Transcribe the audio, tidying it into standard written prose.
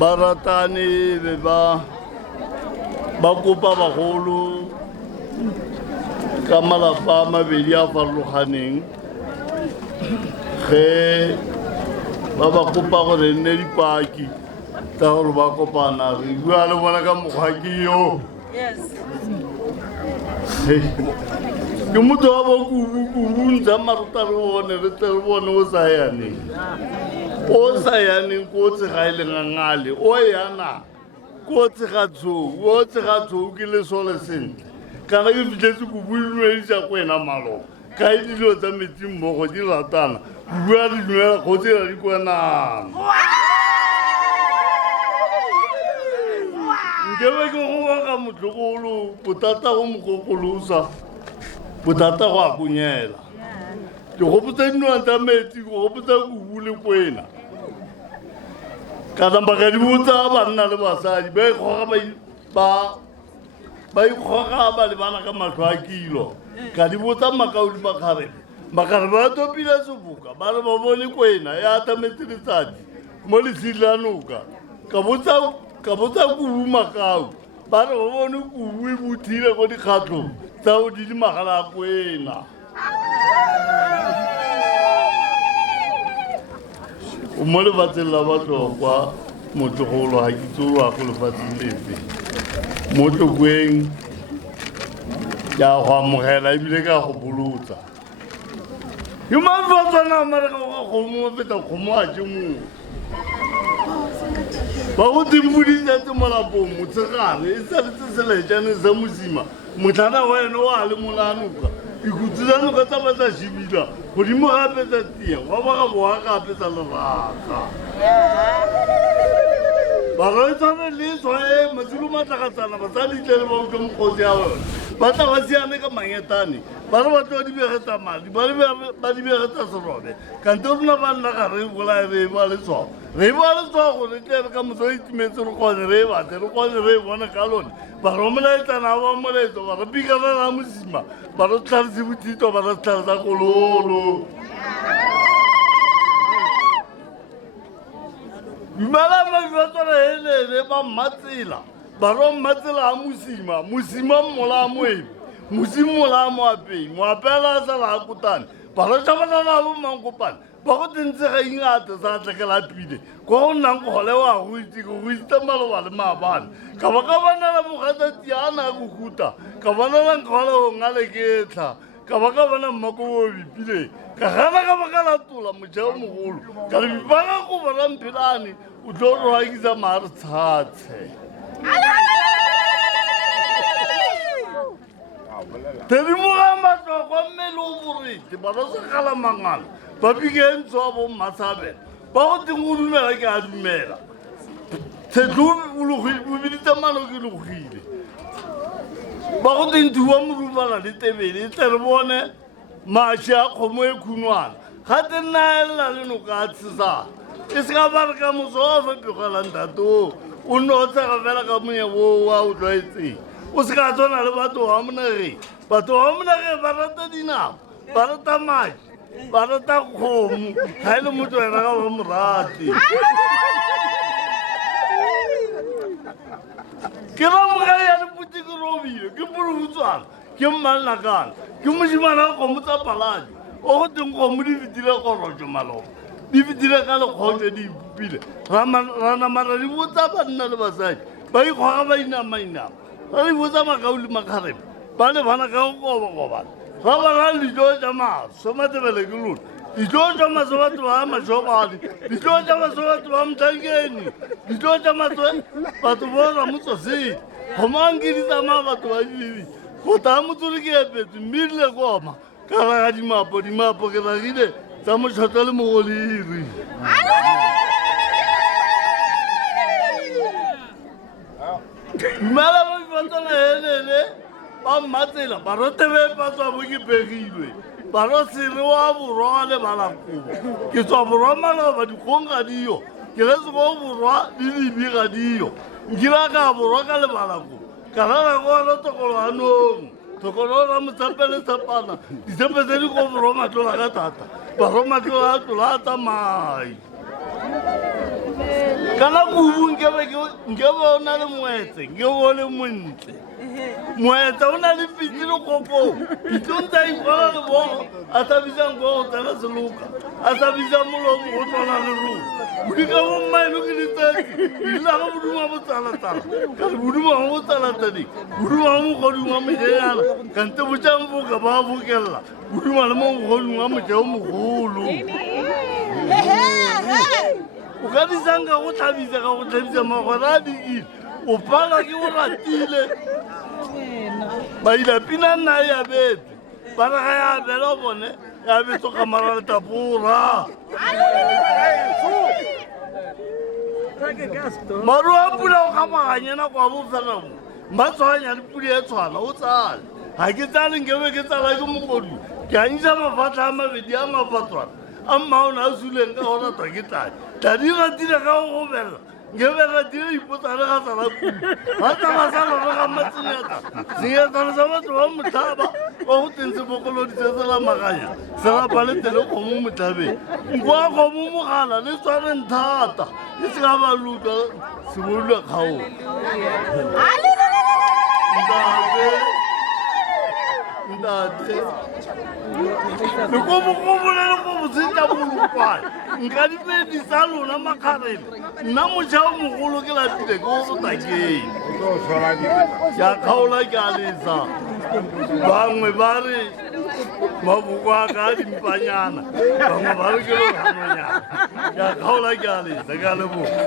Baratani beba bakopa bagolo ka malapa mabedi a farologaneng ge ba kopa gore nne dipaki tsa gore ba kopana re bua le bona ka mokgwa ke yo ke motho wa bokubu ntsha maruta re bone re tle re bone o sa yaneng ko tsega ile ngangale o yana ko tsega tso ke le sole sentle kana ke fitletse go builwe tsa kwena malo ka dilo tsa metsi mmogo di ratana bua di dumela go tsela di kwena ngebe ke go ga motlogolo botata go mokokolosa botata go a kunyela ke go botsa dino tsa metsi go botsa go bule kwena ka tamba ka di botsa banna le basadi ba ikgoga ba le bana ka matlho a kilo ka di botsa makaodi makgarebe ba topile seboka ba re ba bone kwena ya atametse letsatsi mo lesedi la noka ka botsa kubu makao ba re ba bone kubu e bothile go dikgatlho tsa o di magala a kwena o mo lefatsheng la batlokwa motlogolo ga kitse o wa go lefatsheng lefe mo tlokweng ke a go amogela ebile ka go bolotsa yo mafatsana mareka ga kgomo wa feta kgomo a je mo ba go timpodisetse molapong motshegare e saletse selejane sa mosima motlhana wa ene o a le molanoka ikutsisanoka tsa ba tsa shebila godimo gape tsa tieng wa ba ga boa gape tsa leraka ba ga tsane le tswae matsilo matlagatsana ba tsa ditle le ba utlwe mokgotsi ya bone ba tla ba siane ka mangetane ba re batho ba di begetsa madi ba di begetsa serobe kante rona ba nna ga re bolae re ba le tswao go le tle ka motho o itimetse re kgone re bate re kgone re bone ka lone ba re omolaetsana ba moletso ba re pikarela mosima ba re tlhagise bothito ba re tlhagisa kololo dumela mafatsana helele ba mmatsela ba re mmatsela a mosima mmola a moepe mosimo mola a moapei moapela a sala a kotane ba re tšhabanana bo mankopane ba go tentse ga ingate sa tlekela pile kwa go nnang kgole wa go itse maloba le maabane ka ba ka banela mogatati a na go huta ka banela nkgole go ngale ke tla ka ba ka bona mmako bo bipile ka gana ka ba ka latola motšheo mogolo ka re bipaka go bona mphelane o tlo roakisa maare tshatshe tedimoga matlokwa mmele o borete ba re segala mangala ba pikentso a bo mmasabela ba go teng go dumela ke a dumela thetlo bobeditsa mano ke logile ba go teng thiwa morumana le tebele e tle re bone mašhi a kgomo e khunwana ga te nnaelela le noka a tshesana e se ka ba re ka moso o fepegelang tato o nne o tshega fela ka monyebo wa o tlwaetseng o se ka tswana le batho wa monageng ba rata dinao ba rata mašhi ba rata kgomo ga e le motho wena ka ba morate ke ramoga ya lepoti ke robile ke polohutswana ke mmannakana ke mosimana kgomo tsa paladi o go teng kgomo di fetile kgorojo maloba di fetile ka lekgotso di ipupile ranamara di botsa banna le basadi ba ikgoga ba inamainama re botsa makauli makgarebe ba le bana ka goba ga ba na le dijo tsa maso matebele ke lona dijo tsa maso batho ba mashobadi dijo tsa maso batho ba mothankeni dijo tsa maso batho ba ramotsosedi go manke di tsamaya batho ba dibibi go taya motsore ke epetse mmedile koma ka raga dimapo ke ragile tsa motlhotlho le mogoliri dumela ba dibatsana helele ba mmatsela barote be ba tswa bo ke pegilwe baro sere wa borwa le balakobo ke tswa borwa malaba dikgong ga dio ke letse go borwa le dibi ga dio nkira ka borwa ka le balakobo ka rara gona tokolo ra motsapele tsapana ditsepe tse di go borwa matlola ka thata baro matlola a tlola a tsamai kana kubu nkebe o na le moetse nkebe o le montle moetse o na le pitse le kopong pitse o ntsa ikwala le bogo a tsabisang kwa go tsena seloka a tsabisang molomo go tswana le rona bodika bo mmaeno ke ditsetsi ebile ga boduma bo tsala-tsala kare boduma ga bo tsala-tsading boduma ga mogoding wa mojeana kante bojang boka ba bokelela boduma le mo mogoding wa mojeo mogolo o ka disang ka go tlhabisa magwera a dikile o pala ke go ratile baila pina nna e abetse ba re ga ya abela bone ya abetso ka marale tapora maru a pula o kgamaganyena kwa bofelamo mba tshwanya le pudi e tshwana o tsale ga ke tsale nkebe ke tsala ke mogodu ke anyisa mafatlha a mabedi a mafatswana a mmaona a suleng ka gona twa ke tadi tadi ratile ka go gobelela nkebe ratile ipotsane ga tsala pudi ga tsala sa lona ga matsenyata senyatane sa batho ba motlhaba wa go tentse bokolodise se la maganya se rapa le tele kgomo motlhabeng nko a kgomo mogala le tshwareng thata e se ga ba luka sebolula kgaolo ntate le ko bokobolele ko botsenya bolokwane nka dipedi tsa lona makgarebe nna motšhao mogolo ke lapile ke go botakeng ke a kgaola ke a lesa bangwe ba re maboko a ka a dimpanyana bangwe ba re ke loganonyana ke a kgaola ke a lesa ke a leboga